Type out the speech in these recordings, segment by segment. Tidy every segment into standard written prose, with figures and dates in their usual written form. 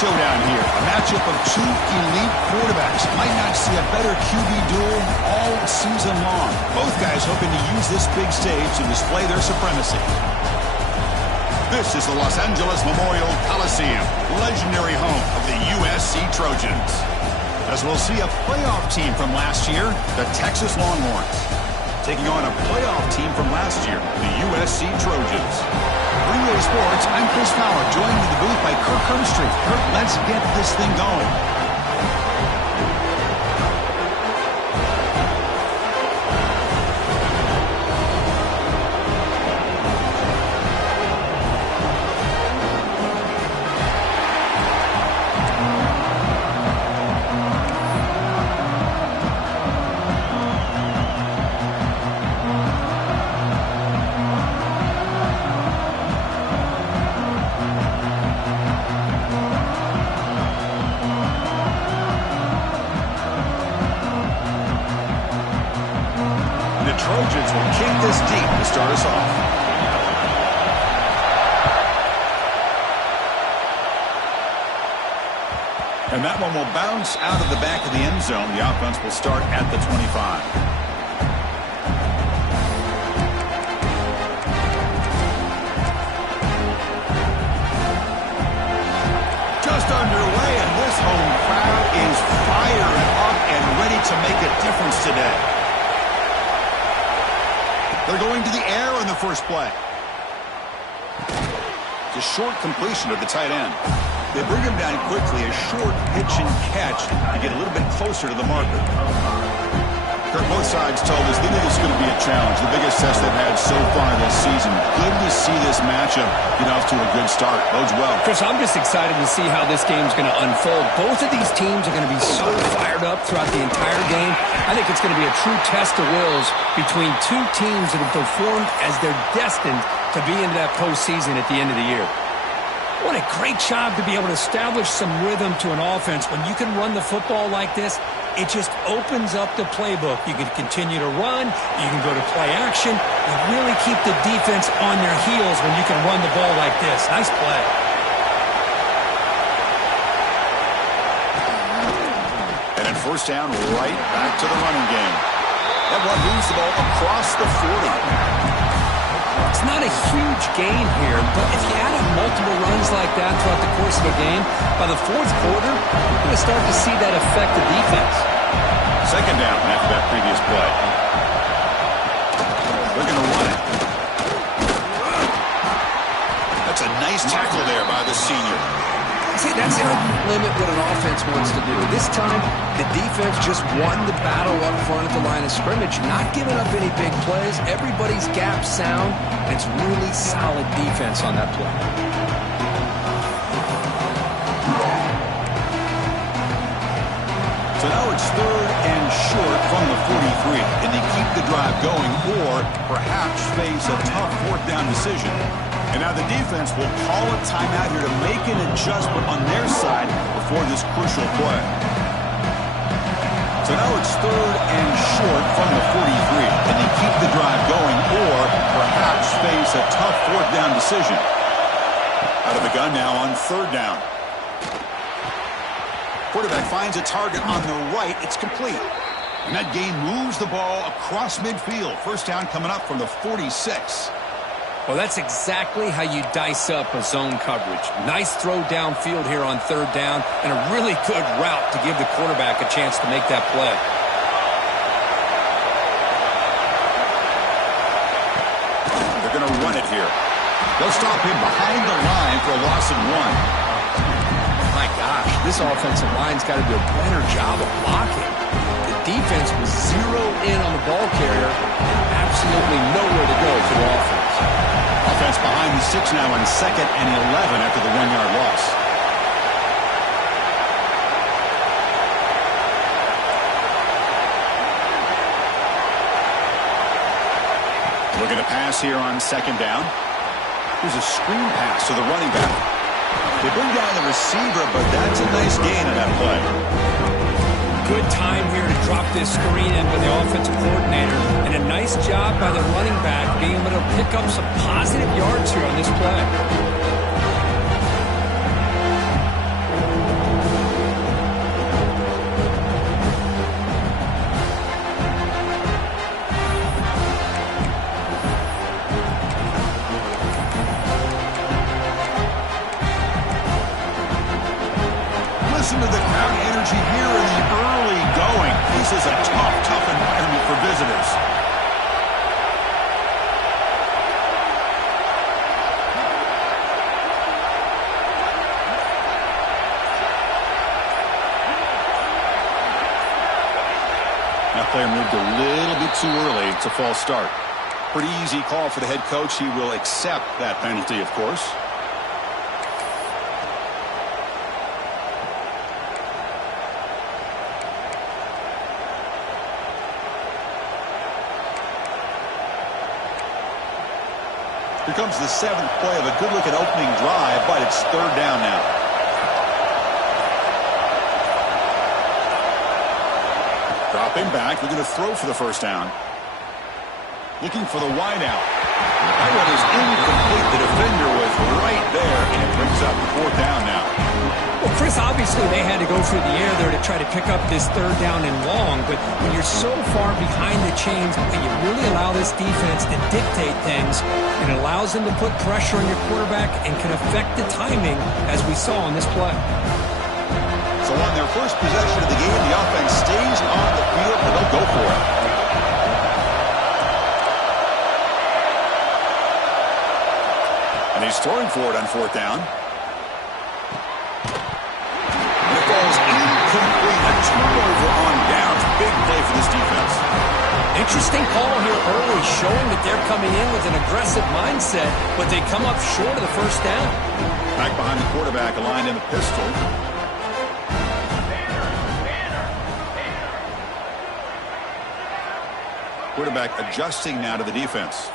showdown here. A matchup of two elite quarterbacks. Might not see a better QB duel all season long. Both guys hoping to use this big stage to display their supremacy. This is the Los Angeles Memorial Coliseum, legendary home of the USC Trojans. As we'll see a playoff team from last year, the Texas Longhorns, taking on a playoff team from last year, the USC Trojans. Relay Sports, I'm Chris Fowler, joined in the booth by Kirk Herbstreit. Kirk, let's get this thing going. Trojans will kick this deep to start us off. And that one will bounce out of the back of the end zone. The offense will start at the 25. Just underway, and this home crowd is fired up and ready to make a difference today. They're going to the air in the first play. It's a short completion of the tight end. They bring him down quickly, a short pitch and catch to get a little bit closer to the marker. Kirk, both sides told us they knew this was going to be a challenge, the biggest test they've had so far this season. Good to see this matchup get off to a good start. Bodes well. Chris, I'm just excited to see how this game's going to unfold. Both of these teams are going to be so fired up throughout the entire game. I think it's going to be a true test of wills between two teams that have performed as they're destined to be into that postseason at the end of the year. What a great job to be able to establish some rhythm to an offense. When you can run the football like this, it just opens up the playbook. You can continue to run. You can go to play action. You really keep the defense on their heels when you can run the ball like this. Nice play. And in first down, right back to the running game. That one moves the ball across the 40. It's not a huge gain here, but if you add up multiple runs like that throughout the course of a game, by the fourth quarter, you're going to start to see that affect the defense. Second down after that previous play. They're going to run it. That's a nice tackle there by the senior. See, that's how you limit what an offense wants to do. This time, the defense just won the battle up front at the line of scrimmage, not giving up any big plays. Everybody's gap sound, and it's really solid defense on that play. So now it's third and short from the 43. Can they keep the drive going or perhaps face a tough fourth down decision? And now the defense will call a timeout here to make an adjustment on their side before this crucial play. So now it's third and short from the 43. Can they keep the drive going or perhaps face a tough fourth down decision? Out of the gun now on third down. Quarterback finds a target on the right. It's complete. And that gain moves the ball across midfield. First down coming up from the 46. Well, that's exactly how you dice up a zone coverage. Nice throw downfield here on third down, and a really good route to give the quarterback a chance to make that play. They're going to run it here. They'll stop him behind the line for a loss of 1. My gosh, this offensive line's got to do a better job of blocking. The defense was zeroed in on the ball carrier and absolutely nowhere to go for the offense. Offense behind the 6 now on 2nd and 11 after the 1-yard loss. Looking to pass here on 2nd down. Here's a screen pass to the running back. They bring down the receiver, but that's a nice gain on that play. Good time here to drop this screen in with the offensive coordinator. And a nice job by the running back being able to pick up some positive yards here on this play. player moved a little bit too early. It's a false start. Pretty easy call for the head coach. He will accept that penalty, of course. Here comes the 7th play of a good-looking opening drive, but it's 3rd down now. Dropping back, looking to throw for the 1st down. Looking for the wide out. That one is incomplete. The defender was right there, and it brings up 4th down now. Well, Chris, obviously they had to go through the air there to try to pick up this 3rd down and long, but when you're so far behind the chains and you really allow this defense to dictate things, it allows them to put pressure on your quarterback and can affect the timing, as we saw on this play. So on their first possession of the game, the offense stays on the field, and they'll go for it. And he's throwing for it on 4th down. And it falls incomplete. A turnover on downs. Big play for this defense. Interesting call here early, showing that they're coming in with an aggressive mindset, but they come up short of the 1st down. Back behind the quarterback, aligned in the pistol. Quarterback adjusting now to the defense.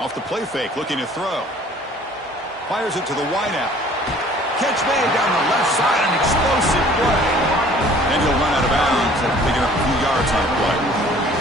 Off the play fake, looking to throw. Fires it to the wideout. Catch made down the left side, an explosive play. And he'll run out of bounds and picking up a few yards on the play.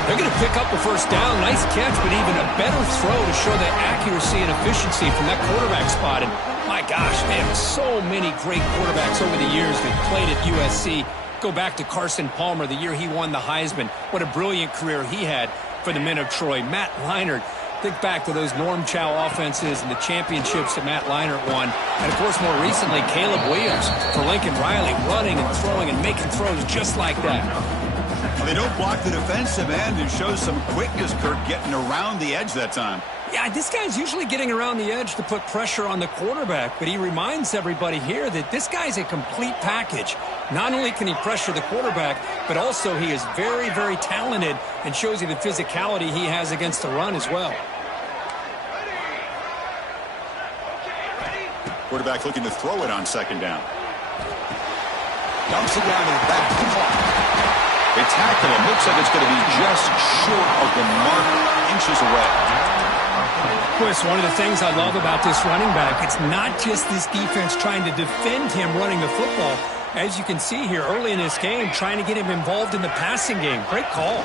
They're going to pick up the 1st down. Nice catch, but even a better throw to show the accuracy and efficiency from that quarterback spot. And my gosh, they have so many great quarterbacks over the years that played at USC. Go back to Carson Palmer, the year he won the Heisman. What a brilliant career he had for the men of Troy. Matt Leinart. Think back to those Norm Chow offenses and the championships that Matt Leinart won. And, of course, more recently, Caleb Williams for Lincoln Riley, running and throwing and making throws just like that. Well, they don't block the defensive end and show some quickness, Kirk, getting around the edge that time. Yeah, this guy's usually getting around the edge to put pressure on the quarterback, but he reminds everybody here that this guy's a complete package. Not only can he pressure the quarterback, but also he is very, very talented and shows you the physicality he has against the run as well. Quarterback looking to throw it on 2nd down. Dumps it down to the back of the clock. They tackle him. Looks like it's going to be just short of the mark, inches away. Chris, one of the things I love about this running back, it's not just this defense trying to defend him running the football. As you can see here early in this game, trying to get him involved in the passing game. Great call.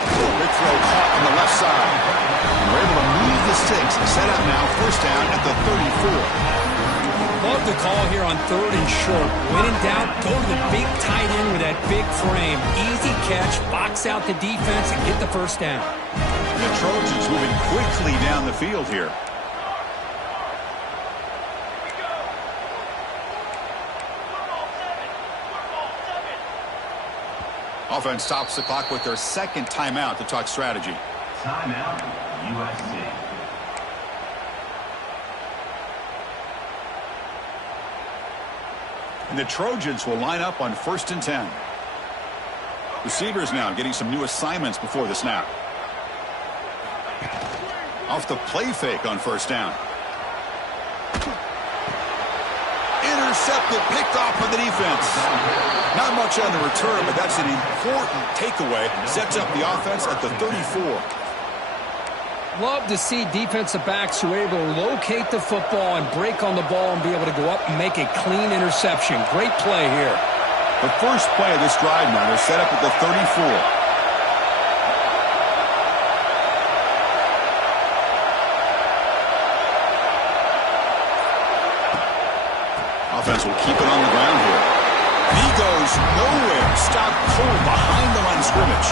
Big throw caught on the left side. And we're able to move the sticks. Set up now, 1st down at the 34. Love the call here on 3rd and short. When in doubt, go to the big tight end with that big frame. Easy catch, box out the defense, and get the 1st down. The Trojans moving quickly down the field here. Offense stops the clock with their 2nd timeout to talk strategy. Timeout, USC. And the Trojans will line up on 1st and 10. Receivers now getting some new assignments before the snap. Off the play fake on 1st down. Intercepted, picked off by the defense. Not much on the return, but that's an important takeaway. Sets up the offense at the 34. Love to see defensive backs who are able to locate the football and break on the ball and be able to go up and make a clean interception. Great play here. The first play of this drive now is set up at the 34. Offense will keep it on the ground here. And he goes nowhere. Stopped cold behind the line of scrimmage.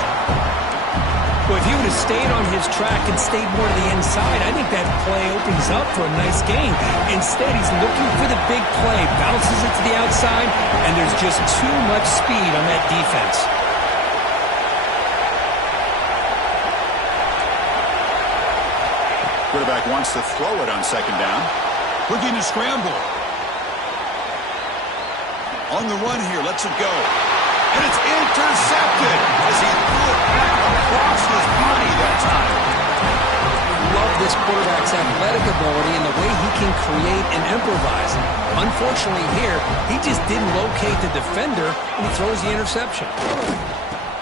Well, if he would have stayed on his track and stayed more to the inside, I think that play opens up for a nice gain. Instead, he's looking for the big play, bounces it to the outside, and there's just too much speed on that defense. Quarterback wants to throw it on 2nd down. Looking to scramble. On the run here, lets it go. And it's intercepted as he threw it back across his body that time. Love this quarterback's athletic ability and the way he can create and improvise. Unfortunately here, he just didn't locate the defender and he throws the interception.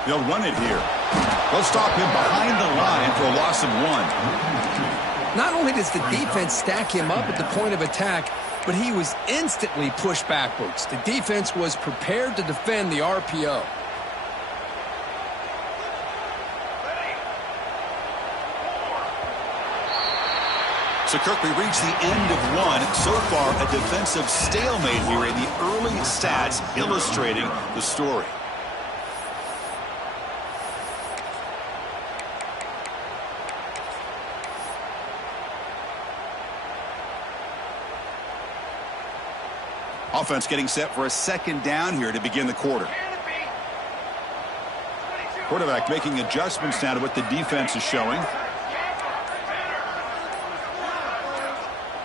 They'll run it here. They'll stop him behind the line for a loss of 1. Not only does the defense stack him up at the point of attack, but he was instantly pushed backwards. The defense was prepared to defend the RPO. So, Kirk, we reached the end of 1. So far, a defensive stalemate here in the early stats illustrating the story. Offense getting set for a second down here to begin the quarter. Quarterback making adjustments now to what the defense is showing.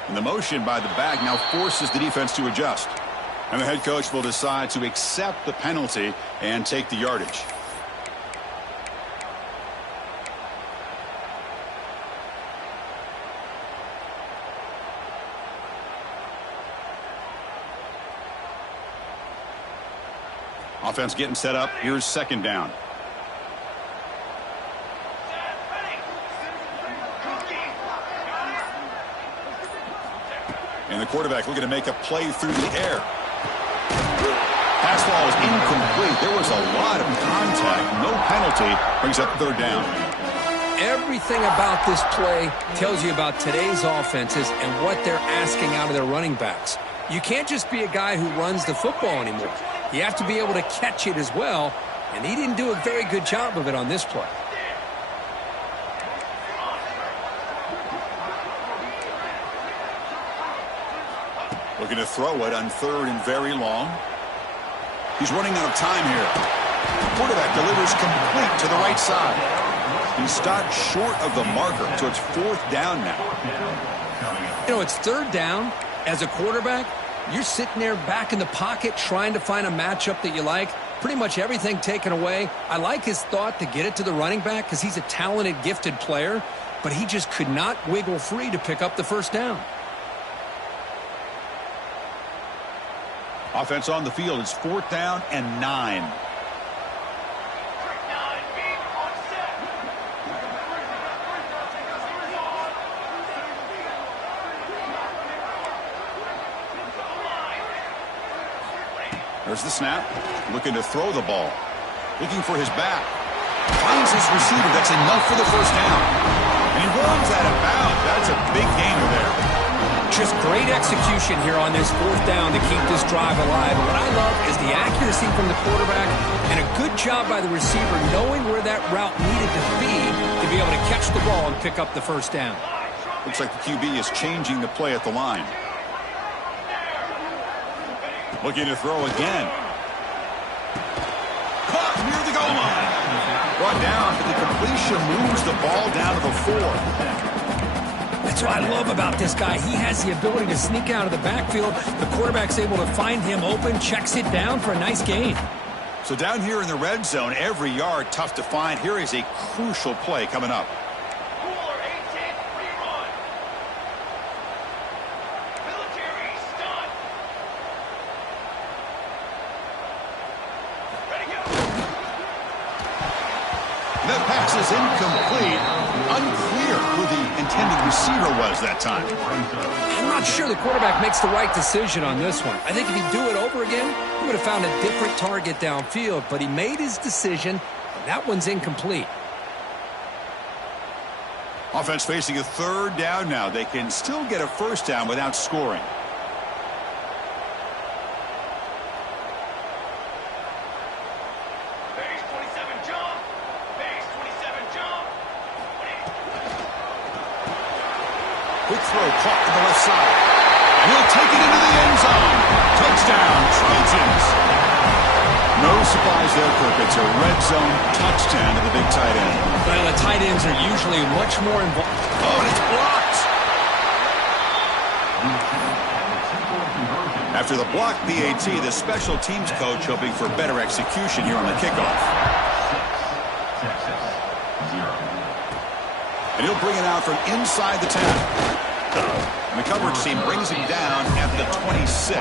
And the motion by the back now forces the defense to adjust. And the head coach will decide to accept the penalty and take the yardage. Offense getting set up. Here's second down. And the quarterback looking to make a play through the air. Pass ball is incomplete. There was a lot of contact. No penalty. Brings up third down. Everything about this play tells you about today's offenses and what they're asking out of their running backs. You can't just be a guy who runs the football anymore. You have to be able to catch it as well, and he didn't do a very good job of it on this play. Looking to throw it on third and very long. He's running out of time here. The quarterback delivers complete to the right side. He stopped short of the marker, so it's fourth down now. You know, it's third down. As a quarterback, you're sitting there back in the pocket trying to find a matchup that you like. Pretty much everything taken away. I like his thought to get it to the running back because he's a talented, gifted player, but he just could not wiggle free to pick up the first down. Offense on the field. It's fourth down and 9. There's the snap. Looking to throw the ball. Looking for his back. Finds his receiver. That's enough for the first down. And he runs out of bounds. That's a big gainer there. Just great execution here on this fourth down to keep this drive alive. And what I love is the accuracy from the quarterback and a good job by the receiver knowing where that route needed to be able to catch the ball and pick up the first down. Looks like the QB is changing the play at the line. Looking to throw again. Caught near the goal line. Brought down, but the completion moves the ball down to the 4. That's what I love about this guy. He has the ability to sneak out of the backfield. The quarterback's able to find him open, checks it down for a nice gain. So down here in the red zone, every yard tough to find. Here is a crucial play coming up. That pass is incomplete. Unclear who the intended receiver was that time. I'm not sure the quarterback makes the right decision on this one. I think if he'd do it over again, he would have found a different target downfield, but he made his decision, and that one's incomplete. Offense facing a third down now. They can still get a first down without scoring. Quick throw caught to the left side. And he'll take it into the end zone. Touchdown, Trojans. No surprise there, Kirk. It's a red zone touchdown to the big tight end. Well, the tight ends are usually much more involved. Oh, and it's blocked. After the block PAT, the special teams coach hoping for better execution here on the kickoff. And he'll bring it out from inside the 10. And the coverage team brings him down at the 26.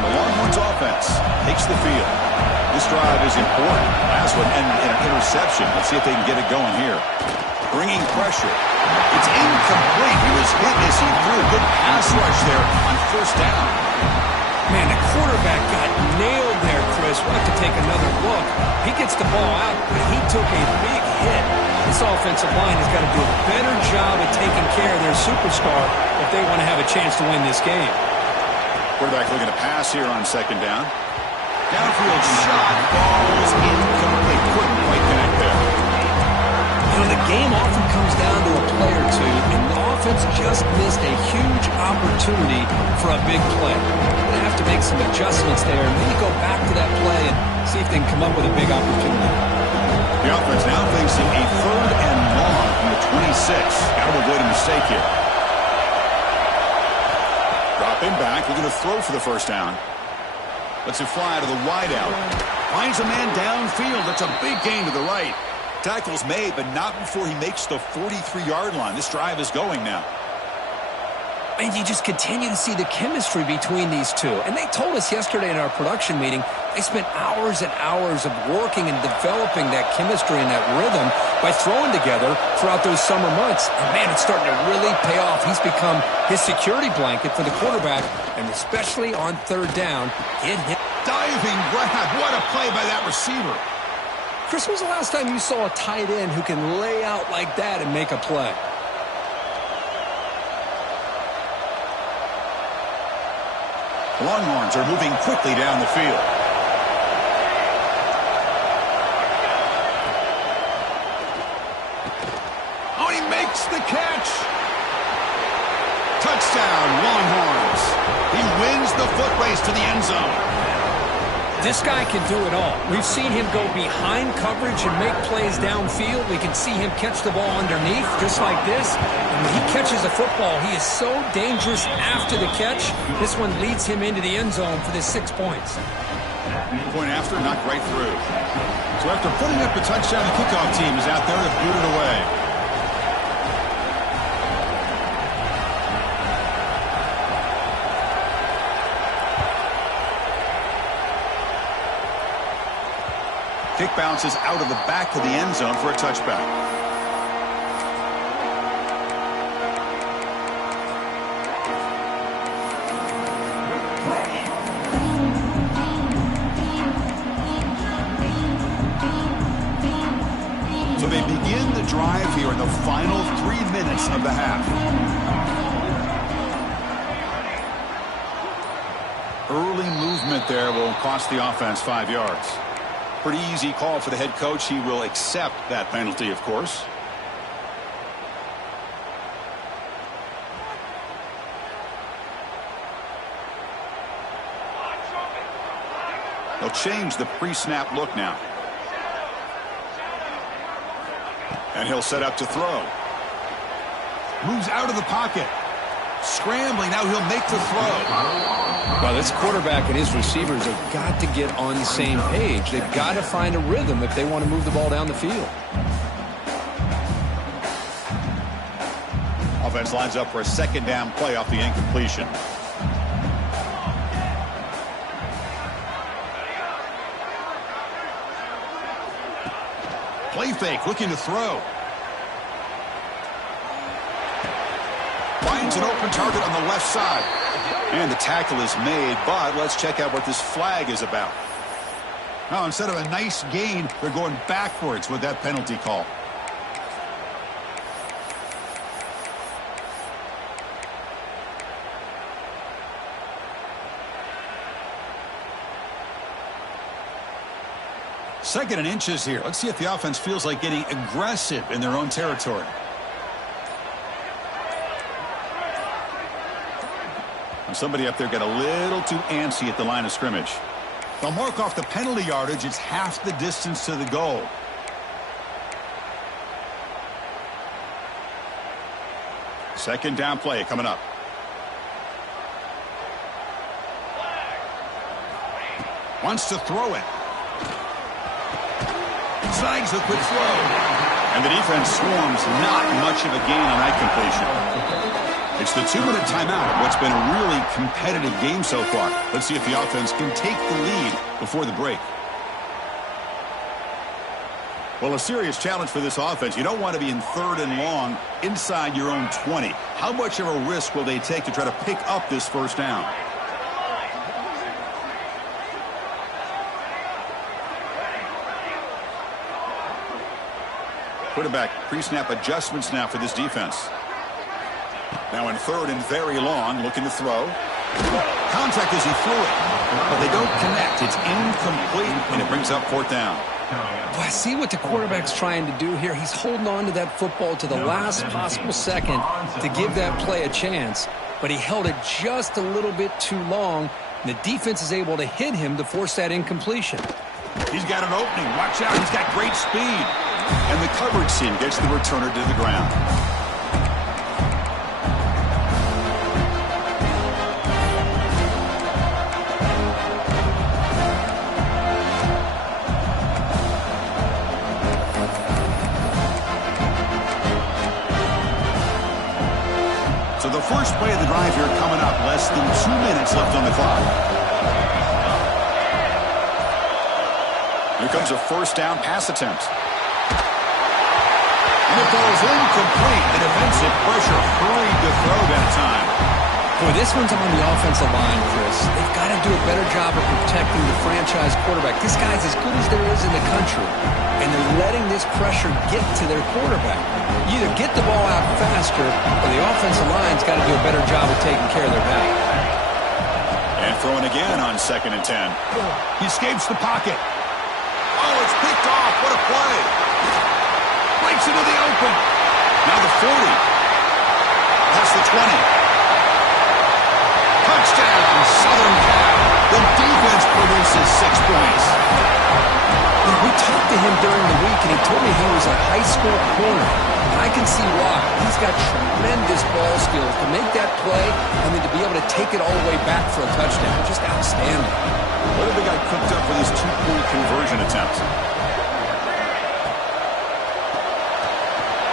The Longhorns offense takes the field. This drive is important. Last one ended in an interception. Let's see if they can get it going here. Bringing pressure. It's incomplete. He was hit as he threw. Good pass rush there on first down. Man, the quarterback got nailed there, Chris. We'll have to take another look. He gets the ball out, but he took a big hit. This offensive line has got to do a better job of taking care of their superstar if they want to have a chance to win this game. Quarterback looking to pass here on second down. Downfield shot. Ball's incomplete. Couldn't quite connect there. You know, the game often comes down to a play or two, and the offense just missed a huge opportunity for a big play. They're going to have to make some adjustments there and maybe go back to that play and see if they can come up with a big opportunity. The offense now facing a 3rd and long from the 26. Got to avoid a mistake here. Dropping back, looking to throw for the first down. Lets it fly to the wideout. Finds a man downfield. That's a big gain to the right. Tackle's made, but not before he makes the 43-yard line. This drive is going now. And you just continue to see the chemistry between these two. And they told us yesterday in our production meeting, they spent hours and hours of working and developing that chemistry and that rhythm by throwing together throughout those summer months. And, man, it's starting to really pay off. He's become his security blanket for the quarterback, and especially on third down, get him. Diving grab. What a play by that receiver. Chris, when was the last time you saw a tight end who can lay out like that and make a play? The Longhorns are moving quickly down the field. Oh, he makes the catch. Touchdown, Longhorns. He wins the foot race to the end zone. This guy can do it all. We've seen him go behind coverage and make plays downfield. We can see him catch the ball underneath, just like this. And when he catches a football, he is so dangerous after the catch. This one leads him into the end zone for the 6 points. Point after, knocked right through. So after putting up a touchdown, the kickoff team is out there to boot it away. Kick bounces out of the back of the end zone for a touchback. So they begin the drive here in the final 3 minutes of the half. Early movement there will cost the offense 5 yards. Pretty easy call for the head coach. He will accept that penalty, of course. They'll change the pre-snap look now. And he'll set up to throw. Moves out of the pocket. Scrambling. Now he'll make the throw. Well, this quarterback and his receivers have got to get on the same page. They've got to find a rhythm if they want to move the ball down the field. Offense lines up for a second down play off the incompletion. Play fake, looking to throw. Finds an open target on the left side. And the tackle is made, but let's check out what this flag is about. Now, instead of a nice gain, they're going backwards with that penalty call. Second and inches here. Let's see if the offense feels like getting aggressive in their own territory. Somebody up there got a little too antsy at the line of scrimmage. They'll mark off the penalty yardage. It's half the distance to the goal. Second down play coming up. Wants to throw it. Zags a quick throw. And the defense swarms. Not much of a gain on that completion. It's the 2-minute timeout of what's been a really competitive game so far. Let's see if the offense can take the lead before the break. Well, a serious challenge for this offense. You don't want to be in 3rd and long inside your own 20. How much of a risk will they take to try to pick up this first down? Quarterback pre-snap adjustments now for this defense. Now in 3rd and very long, looking to throw. Contact as he threw it, but they don't connect. It's incomplete, and it brings up 4th down. Well, I see what the quarterback's trying to do here. He's holding on to that football to the last possible second to give that play a chance, but he held it just a little bit too long, and the defense is able to hit him to force that incompletion. He's got an opening. Watch out. He's got great speed. And the coverage team gets the returner to the ground. So the first play of the drive here coming up. Less than 2 minutes left on the clock. Here comes a first down pass attempt. And it falls incomplete. The defensive pressure hurried to throw that time. Boy, this one's on the offensive line, Chris. They've got to do a better job of protecting the franchise quarterback. This guy's as good as there is in the country, and they're letting this pressure get to their quarterback. You either get the ball out faster, or the offensive line's got to do a better job of taking care of their back. And throwing again on 2nd and 10. He escapes the pocket. Oh, it's picked off. What a play. Breaks into the open. Now the 40. Past the 20. Touchdown, Southern Cal. The defense produces 6 points. We talked to him during the week, and he told me he was a high school corner. And I can see why. He's got tremendous ball skills to make that play and then to be able to take it all the way back for a touchdown. Just outstanding. What have they got cooked up for this 2-point conversion attempt?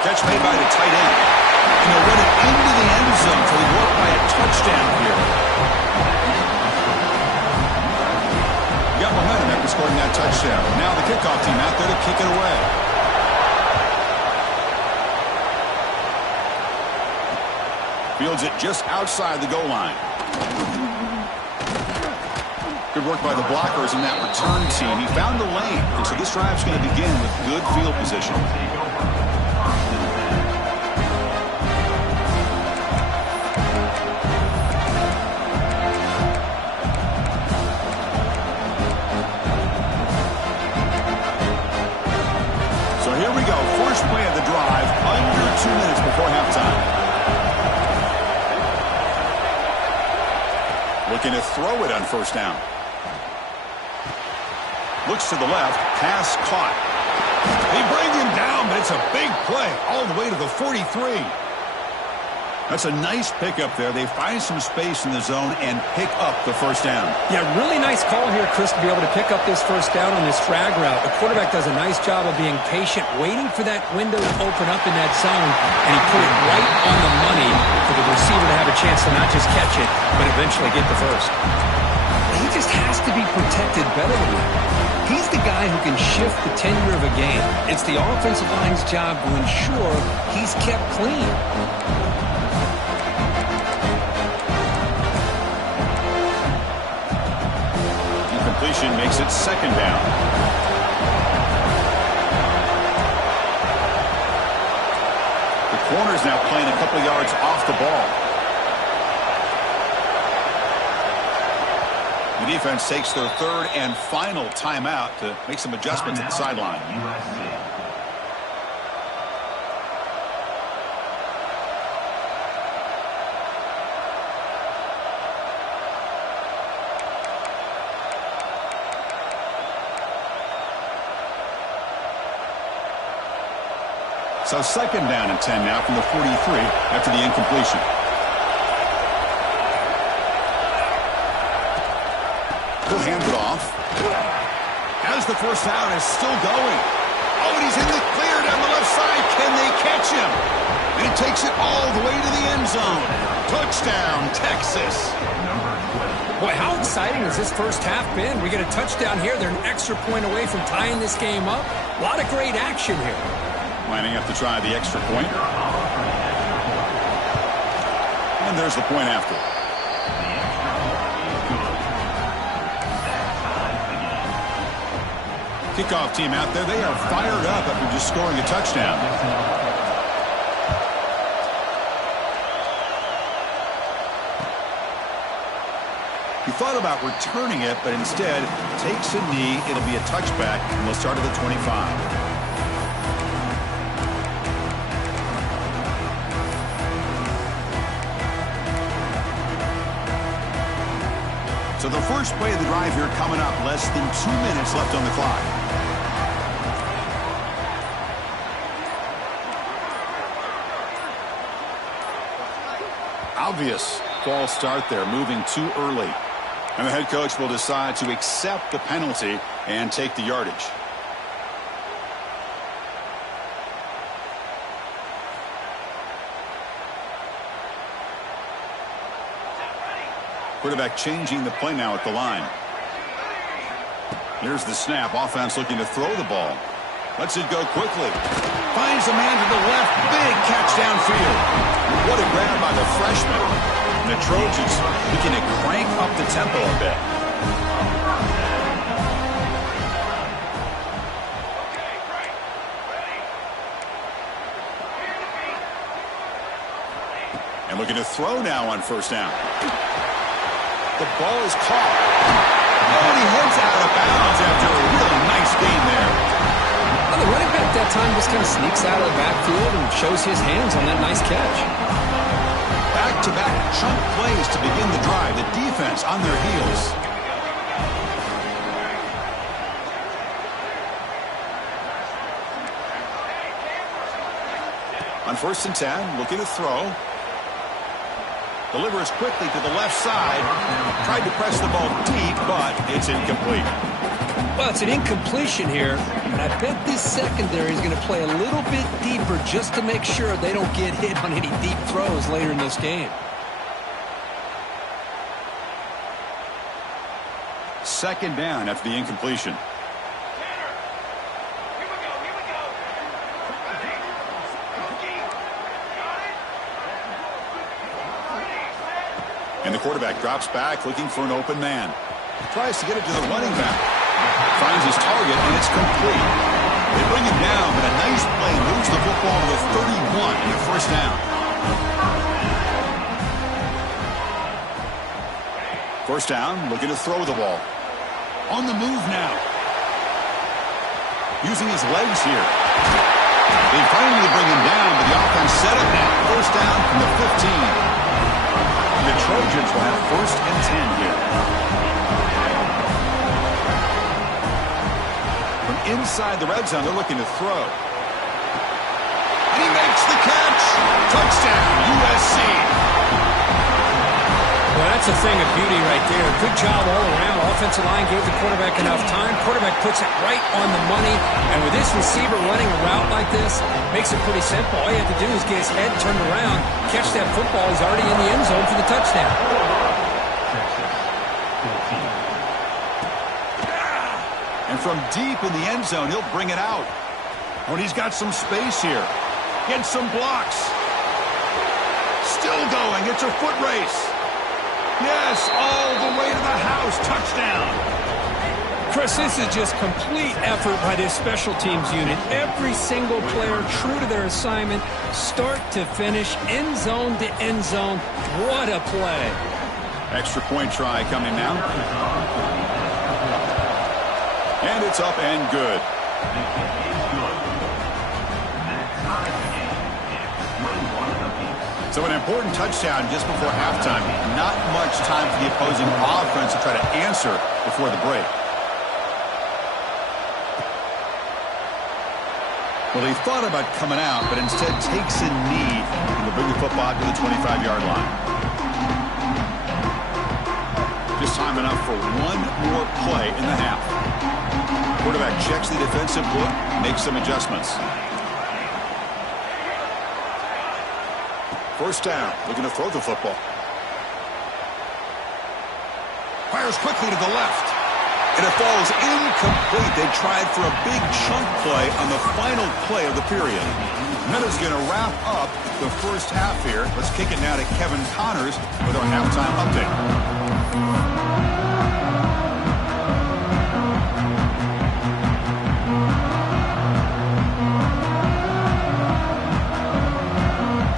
Catch made by the tight end. And they'll run it into the end zone till he walked by a touchdown here. Got momentum after scoring that touchdown. Now the kickoff team out there to kick it away. Fields it just outside the goal line. Good work by the blockers in that return team. He found the lane, and so this drive's going to begin with good field position. So here we go. First play of the drive, under 2 minutes before halftime. Looking to throw it on first down. Looks to the left. Pass caught. They bring him down, but it's a big play all the way to the 43. That's a nice pickup there. They find some space in the zone and pick up the first down. Yeah, really nice call here, Chris, to be able to pick up this first down on this drag route. The quarterback does a nice job of being patient, waiting for that window to open up in that zone, and he put it right on the money for the receiver to have a chance to not just catch it, but eventually get the first. He just has to be protected better than that. He's the guy who can shift the tenure of a game. It's the offensive line's job to ensure he's kept clean. Incompletion makes it second down. The corner's now playing a couple yards off the ball. The defense takes their third and final timeout to make some adjustments at the sideline. So second down and 10 now from the 43 after the incompletion. He'll hand it off. As the first down is still going. Oh, and he's in the clear down the left side. Can they catch him? And he takes it all the way to the end zone. Touchdown, Texas. Boy, how exciting has this first half been? We get a touchdown here. They're an extra point away from tying this game up. A lot of great action here. Lining up to try the extra point. And there's the point after. Kickoff team out there. They are fired up after just scoring a touchdown. He thought about returning it, but instead takes a knee. It'll be a touchback, and they'll start at the 25. So the first play of the drive here coming up. Less than 2 minutes left on the clock. Obvious false start there, moving too early. And the head coach will decide to accept the penalty and take the yardage. Quarterback changing the play now at the line. Here's the snap. Offense looking to throw the ball. Lets it go quickly. Finds a man to the left. Big catch downfield. What a grab by the freshman. And the Trojans looking to crank up the tempo a bit. And looking to throw now on first down. The ball is caught. Oh, and he heads out of bounds after a really nice gain there. Well, the running back that time just kind of sneaks out of the backfield and shows his hands on that nice catch. Back-to-back chunk plays to begin the drive. The defense on their heels. On first and 10, looking to throw. Delivers quickly to the left side. Tried to press the ball deep, but it's incomplete. Well, it's an incompletion here, and I bet this secondary is going to play a little bit deeper just to make sure they don't get hit on any deep throws later in this game. Second down after the incompletion. And the quarterback drops back looking for an open man. Tries to get it to the running back. Finds his target, and it's complete. They bring him down, but a nice play moves the football to the 31 and a first down. First down, looking to throw the ball. On the move now. Using his legs here. They finally bring him down, but the offense set up now. First down from the 15. The Trojans will have first and 10 here. From inside the red zone, they're looking to throw. And he makes the catch. Touchdown, USC. Well, that's a thing of beauty right there. Good job all around. Offensive line gave the quarterback enough time. Quarterback puts it right on the money. And with this receiver running a route like this, makes it pretty simple. All you have to do is get his head turned around, catch that football. He's already in the end zone for the touchdown. And from deep in the end zone, he'll bring it out. Oh, and he's got some space here. Gets some blocks. Still going. It's a foot race. Yes, all the way to the house. Touchdown. Chris, this is just complete effort by this special teams unit. Every single player true to their assignment, start to finish, end zone to end zone. What a play. Extra point try coming now. And it's up and good. So an important touchdown just before halftime. Not much time for the opposing offense to try to answer before the break. Well, he thought about coming out, but instead takes a knee and will bring the football to the 25-yard line. Just time enough for one more play in the half. Quarterback checks the defensive book, makes some adjustments. First down, looking to throw the football. Fires quickly to the left. And it falls incomplete. They tried for a big chunk play on the final play of the period. And that is going to wrap up the first half here. Let's kick it now to Kevin Connors with our halftime update.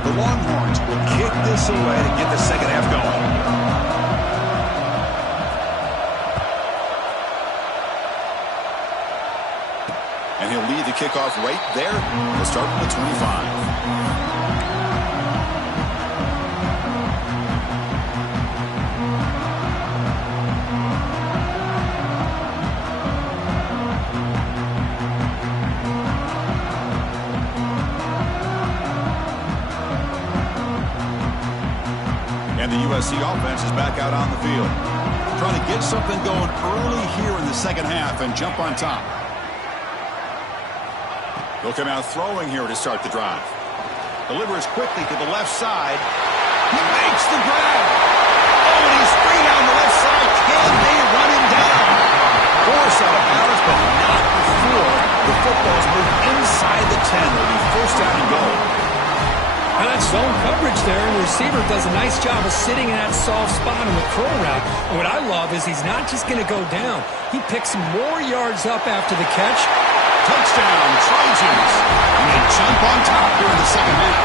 The Longhorns will kick this away to get the second half going. And he'll lead the kickoff right there. We'll start from the 25. And the USC offense is back out on the field. Trying to get something going early here in the second half and jump on top. He'll come out throwing here to start the drive. Delivers quickly to the left side. He makes the grab. Oh, and he's free down the left side. Can they run him down? Force out of bounds, but not before the football's moved inside the 10. It'll be first down and goal. And that's zone coverage there, and the receiver does a nice job of sitting in that soft spot on the curl route. And what I love is he's not just going to go down. He picks more yards up after the catch. Touchdown, Trojans. And they jump on top here in the second half.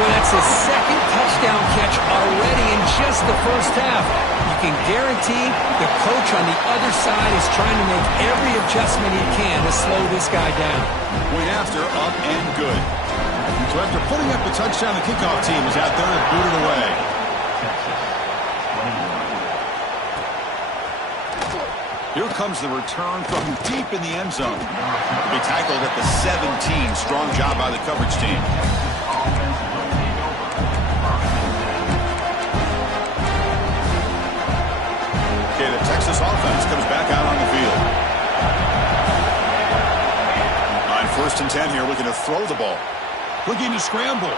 Well, that's his second touchdown catch already in just the first half. You can guarantee the coach on the other side is trying to make every adjustment he can to slow this guy down. Point after, up and good. So after putting up the touchdown, the kickoff team is out there and booted away. Here comes the return from deep in the end zone. To be tackled at the 17. Strong job by the coverage team. Okay, the Texas offense comes back out on the field. On 1st and 10 here, looking to throw the ball. Looking to scramble.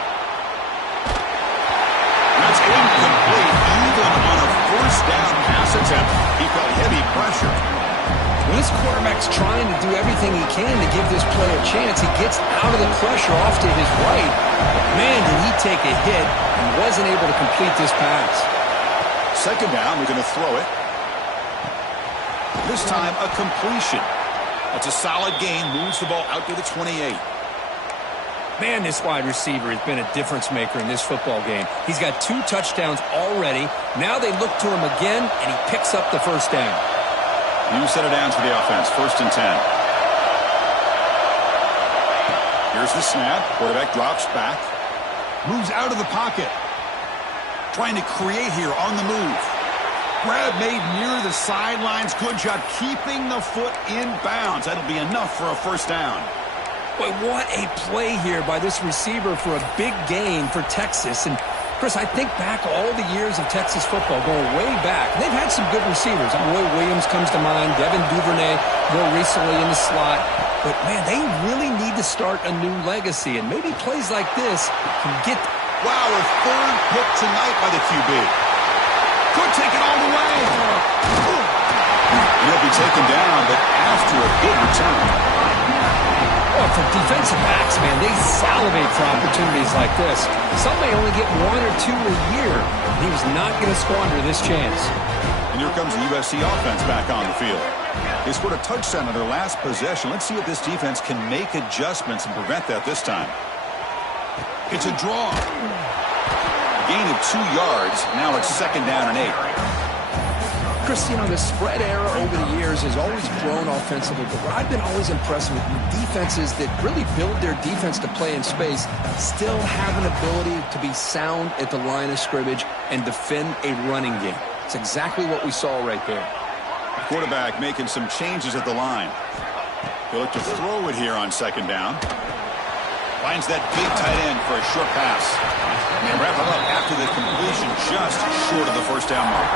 That's incomplete. Even on a first down pass attempt, he felt heavy pressure. When this quarterback's trying to do everything he can to give this play a chance, he gets out of the pressure off to his right. But man, did he take a hit and wasn't able to complete this pass. Second down, we're going to throw it. This time, a completion. That's a solid gain. Moves the ball out to the 28. Man, this wide receiver has been a difference maker in this football game. He's got 2 touchdowns already. Now they look to him again, and he picks up the first down. New set of downs for the offense. 1st and 10. Here's the snap. Quarterback drops back. Moves out of the pocket. Trying to create here on the move. Grab made near the sidelines. Good job keeping the foot in bounds. That'll be enough for a first down. Boy, what a play here by this receiver for a big gain for Texas. And, Chris, I think back all the years of Texas football, going way back. They've had some good receivers. Roy Williams comes to mind, Devin Duvernay more recently in the slot. But, man, they really need to start a new legacy. And maybe plays like this can get... Wow, a third pick tonight by the QB. Could take it all the way. He'll be taken down, but after a good return. Oh, for defensive backs, man, they salivate for opportunities like this. Some may only get 1 or 2 a year. He was not going to squander this chance. And here comes the USC offense back on the field. They scored a touchdown on their last possession. Let's see if this defense can make adjustments and prevent that this time. It's a draw. A gain of 2 yards. Now it's 2nd down and 8. Chris, you know, the spread era over the years has always grown offensively, but what I've been always impressed with defenses that really build their defense to play in space still have an ability to be sound at the line of scrimmage and defend a running game. It's exactly what we saw right there. Quarterback making some changes at the line. He'll look to throw it here on second down. Finds that big tight end for a short pass. And they wrap it up after the completion, just short of the first down mark.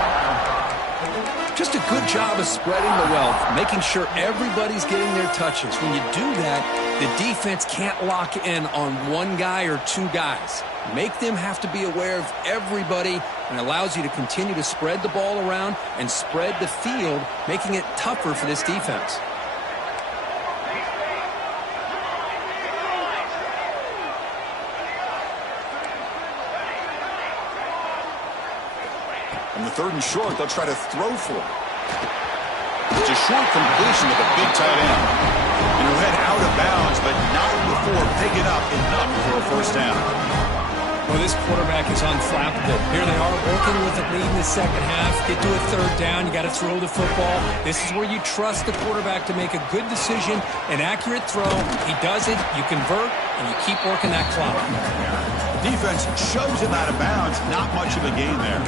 Just a good job of spreading the wealth, making sure everybody's getting their touches. When you do that, the defense can't lock in on one guy or two guys. Make them have to be aware of everybody, and allows you to continue to spread the ball around and spread the field, making it tougher for this defense. On the third and short, they'll try to throw for it. It's a short completion with a big tight end. And he'll head out of bounds, but not before picking up enough for a first down. Well, this quarterback is unflappable. Here they are working with a lead in the second half. Get to a third down. You got to throw the football. This is where you trust the quarterback to make a good decision, an accurate throw. He does it, you convert, and you keep working that clock. The defense shoves him out of bounds. Not much of a gain there.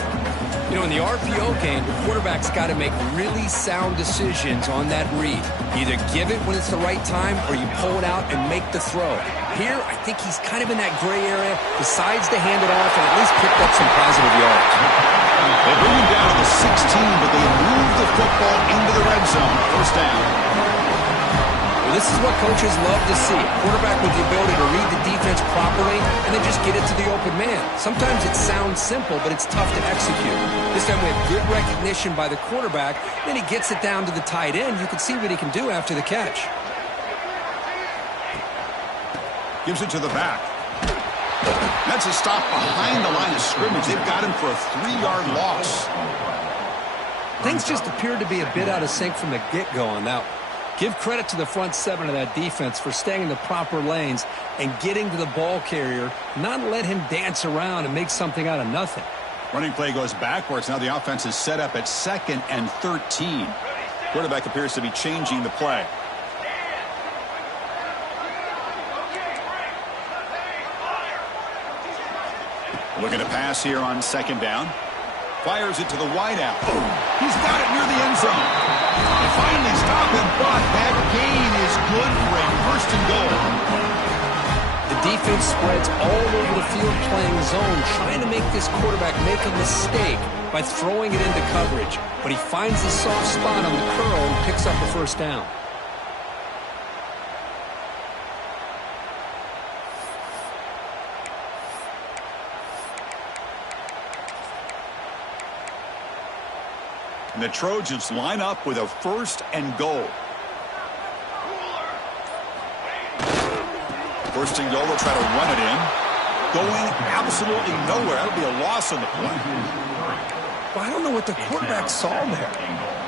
You know, in the RPO game, the quarterback's got to make really sound decisions on that read. Either give it when it's the right time, or you pull it out and make the throw. Here, I think he's kind of in that gray area, decides to hand it off, and at least picked up some positive yards. They bring him down to the 16, but they move the football into the red zone. First down. Well, this is what coaches love to see. A quarterback with the ability to read the defense properly and then just get it to the open man. Sometimes it sounds simple, but it's tough to execute. This time we have good recognition by the quarterback. Then he gets it down to the tight end. You can see what he can do after the catch. Gives it to the back. That's a stop behind the line of scrimmage. They've got him for a 3-yard loss. Things just appeared to be a bit out of sync from the get-go on that one. Give credit to the front seven of that defense for staying in the proper lanes and getting to the ball carrier, not let him dance around and make something out of nothing. Running play goes backwards. Now the offense is set up at 2nd and 13. Quarterback appears to be changing the play. Looking to pass here on second down. Fires it to the wideout. He's got it near the end zone. They finally stop him, but that gain is good for a first and goal. The defense spreads all over the field playing zone, trying to make this quarterback make a mistake by throwing it into coverage. But he finds the soft spot on the curl and picks up a first down. And the Trojans line up with a first and goal. First and goal, they'll try to run it in. Going absolutely nowhere. That'll be a loss on the play. Well, I don't know what the quarterback saw there.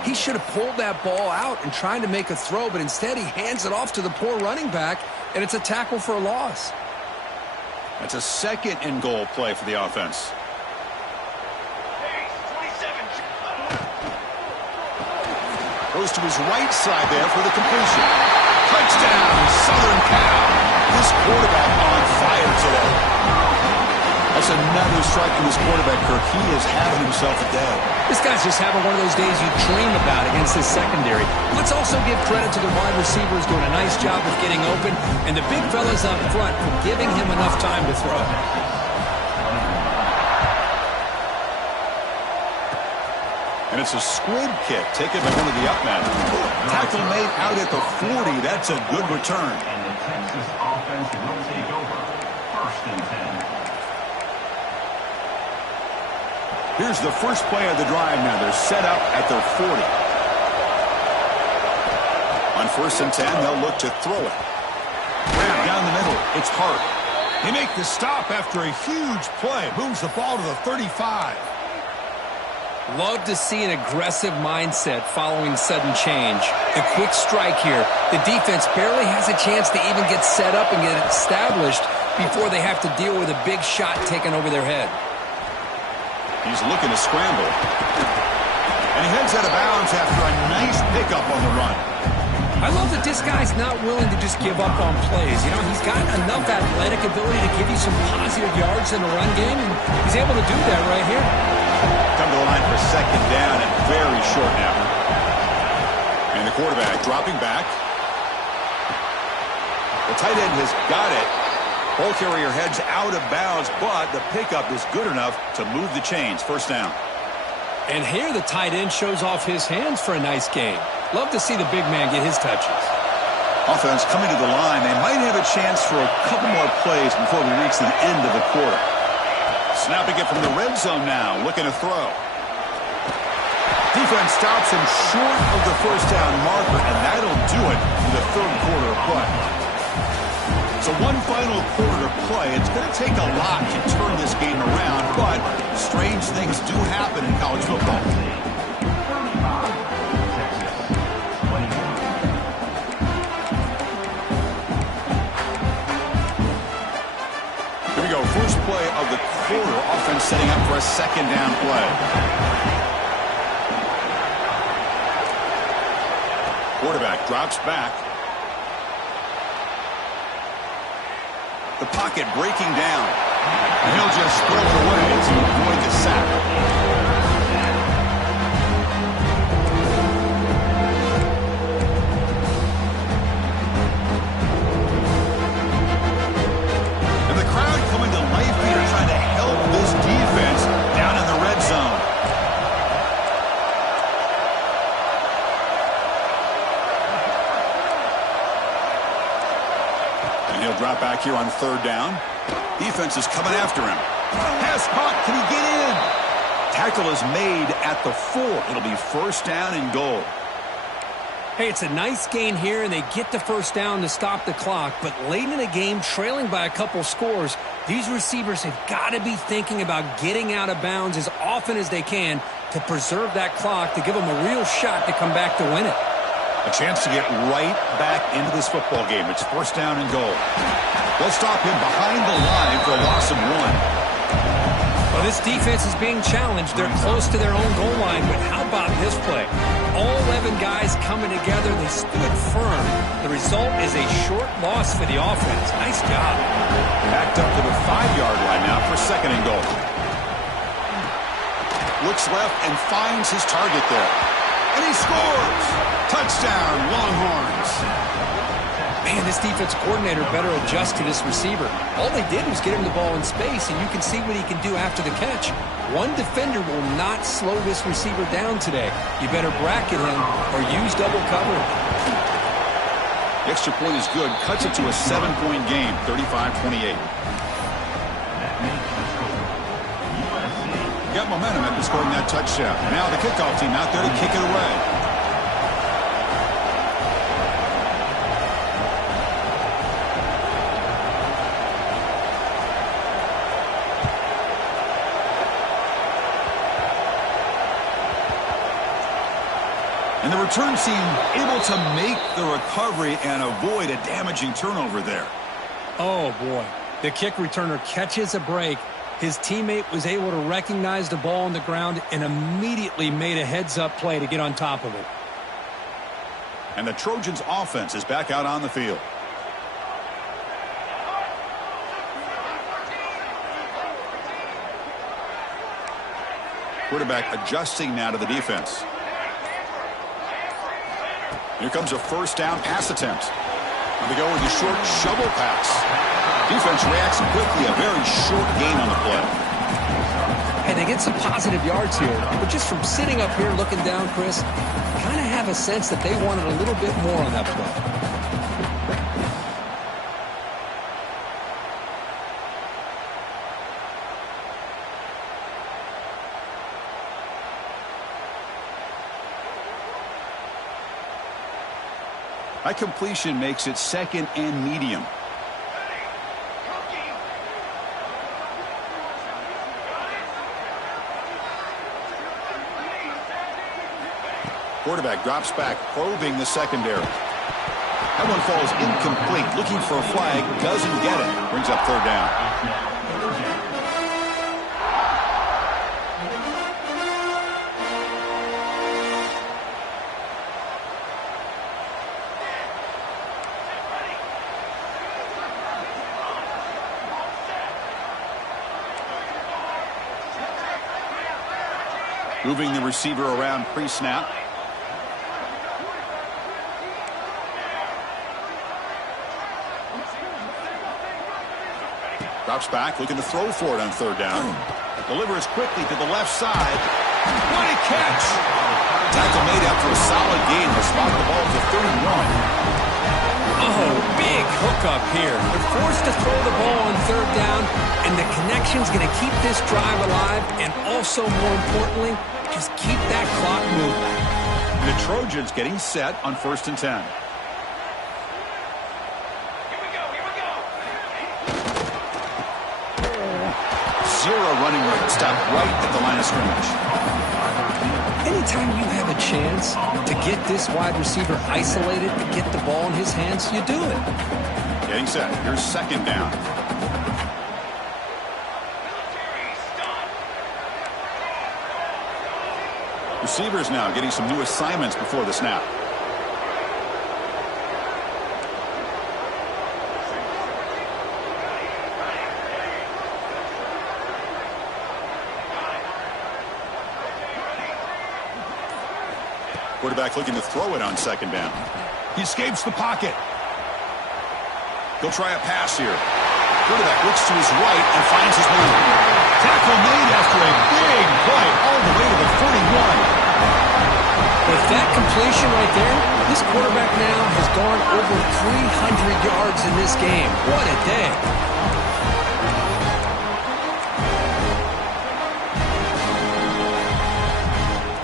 He should have pulled that ball out and tried to make a throw, but instead he hands it off to the poor running back, and it's a tackle for a loss. That's a second and goal play for the offense. Goes to his right side there for the completion. Touchdown, Southern Cal. This quarterback on fire today. That's another strike to his quarterback, Kirk. He is having himself a day. This guy's just having one of those days you dream about against this secondary. Let's also give credit to the wide receivers doing a nice job of getting open, and the big fellas up front for giving him enough time to throw. And it's a squib kick taken by one of the up men. Tackle made out at the 40. That's a good return. And the Texas offense will take over. First and 10. Here's the first play of the drive now. They're set up at their 40. On first and 10, they'll look to throw it. Grab down the middle. It's Hart. They make the stop after a huge play. Moves the ball to the 35. Love to see an aggressive mindset following sudden change. The quick strike here. The defense barely has a chance to even get set up and get established before they have to deal with a big shot taken over their head. He's looking to scramble. And he heads out of bounds after a nice pickup on the run. I love that this guy's not willing to just give up on plays. You know, he's got enough athletic ability to give you some positive yards in the run game, and he's able to do that right here. Come to the line for second down and very short now. And the quarterback dropping back. The tight end has got it. Ball carrier heads out of bounds, but the pickup is good enough to move the chains. First down. And here the tight end shows off his hands for a nice gain. Love to see the big man get his touches. Offense coming to the line. They might have a chance for a couple more plays before we reach the end of the quarter. Snapping it from the red zone now, looking to throw. Defense stops him short of the first down marker, and that'll do it for the third quarter of play. So one final quarter to play. It's going to take a lot to turn this game around, but strange things do happen in college football. Here we go. First play of the quarter. Offense setting up for a second down play. Quarterback drops back. The pocket breaking down. And he'll just throw it away to avoid the sack. And the crowd coming to life here trying to help this defense down in the red zone. He'll drop back here on third down. Defense is coming after him. Pass caught. Can he get in? Tackle is made at the 4. It'll be first down and goal. Hey, it's a nice gain here, and they get the first down to stop the clock. But late in the game, trailing by a couple scores, these receivers have got to be thinking about getting out of bounds as often as they can to preserve that clock, to give them a real shot to come back to win it. A chance to get right back into this football game. It's first down and goal. They'll stop him behind the line for a loss of 1. Well, this defense is being challenged. They're close to their own goal line, but how about this play? All 11 guys coming together. They stood firm. The result is a short loss for the offense. Nice job. Backed up to the 5-yard line now for second and goal. Looks left and finds his target there. And he scores! Touchdown, Longhorns. Man, this defense coordinator better adjust to this receiver. All they did was get him the ball in space, and you can see what he can do after the catch. One defender will not slow this receiver down today. You better bracket him or use double coverage. The extra point is good. Cuts it to a 7-point game, 35-28. Got momentum after scoring that touchdown. Now the kickoff team out there to kick it away. And the return team able to make the recovery and avoid a damaging turnover there. Oh, boy. The kick returner catches a break. His teammate was able to recognize the ball on the ground and immediately made a heads-up play to get on top of it. And the Trojans' offense is back out on the field. Quarterback adjusting now to the defense. Here comes a first down pass attempt. And they go with the short shovel pass. Defense reacts quickly. A very short gain on the play. And they get some positive yards here. But just from sitting up here looking down, Chris, kind of have a sense that they wanted a little bit more on that play. That completion makes it second and medium. Quarterback drops back, probing the secondary. That one falls incomplete. Looking for a flag, doesn't get it. Brings up third down. Moving the receiver around pre-snap. Drops back, looking to throw for it on third down. Delivers quickly to the left side. What a catch! Tackle made after a solid gain. They spot the ball to 31. Oh, big hookup here. They're forced to throw the ball on third down, and the connection's going to keep this drive alive, and also, more importantly, just keep that clock moving. The Trojans getting set on 1st and 10. Zero running room. Stop right at the line of scrimmage. Anytime you have a chance to get this wide receiver isolated and get the ball in his hands, you do it. Getting set. Here's 2nd down. Receivers now getting some new assignments before the snap. Quarterback looking to throw it on 2nd down. He escapes the pocket. He'll try a pass here. Quarterback looks to his right and finds his man. Tackle made after a big play all the way to the 41. With that completion right there, this quarterback now has gone over 300 yards in this game. What a day.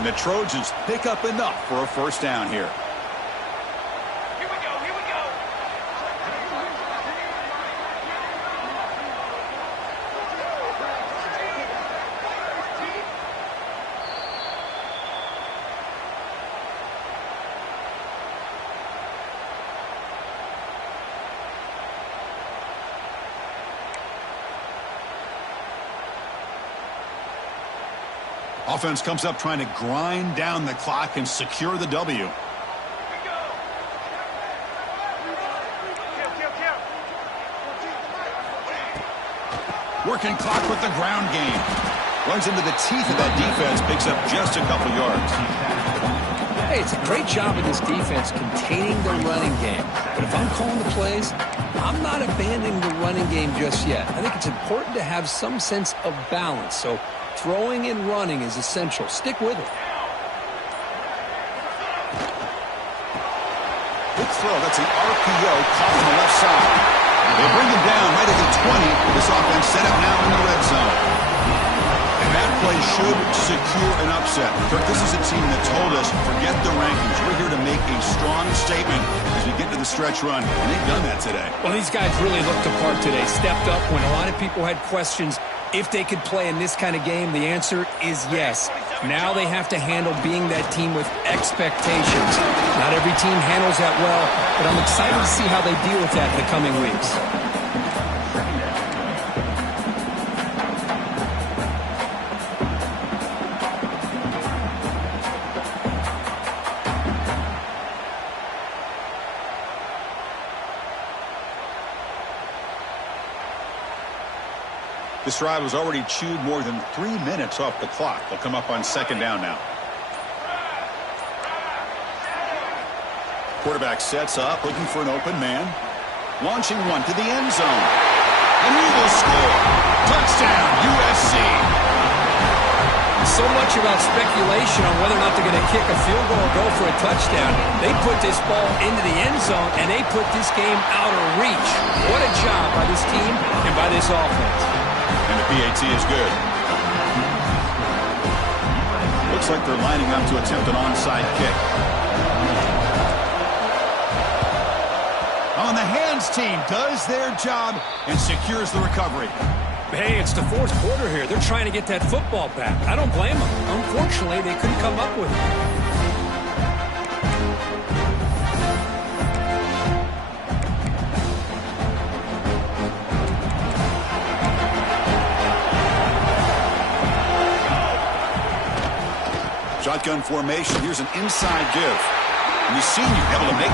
And the Trojans pick up enough for a 1st down here. Here we go, here we go. Offense comes up trying to grind down the clock and secure the W. Working clock with the ground game. Runs into the teeth of that defense, picks up just a couple yards. Hey, it's a great job of this defense containing the running game. But if I'm calling the plays, I'm not abandoning the running game just yet. I think it's important to have some sense of balance. So throwing and running is essential. Stick with it. Big throw. That's the RPO caught on the left side. They bring him down right at the 20. This offense set up now in the red zone. And that play should secure an upset. Kirk, this is a team that told us, forget the rankings. We're here to make a strong statement as we get to the stretch run. And they've done that today. Well, these guys really looked the part today. Stepped up when a lot of people had questions if they could play in this kind of game. The answer is yes. Now they have to handle being that team with expectations. Not every team handles that well, but I'm excited to see how they deal with that in the coming weeks. This drive has already chewed more than 3 minutes off the clock. They'll come up on 2nd down now. Quarterback sets up, looking for an open man. Launching one to the end zone. And he will score. Touchdown, USC. So much about speculation on whether or not they're going to kick a field goal or go for a touchdown. They put this ball into the end zone, and they put this game out of reach. What a job by this team and by this offense. And the PAT is good. Looks like they're lining up to attempt an onside kick. On the hands team does their job and secures the recovery. Hey, it's the 4th quarter here. They're trying to get that football back. I don't blame them. Unfortunately, they couldn't come up with it. Shotgun formation. Here's an inside give. And you've seen you able to make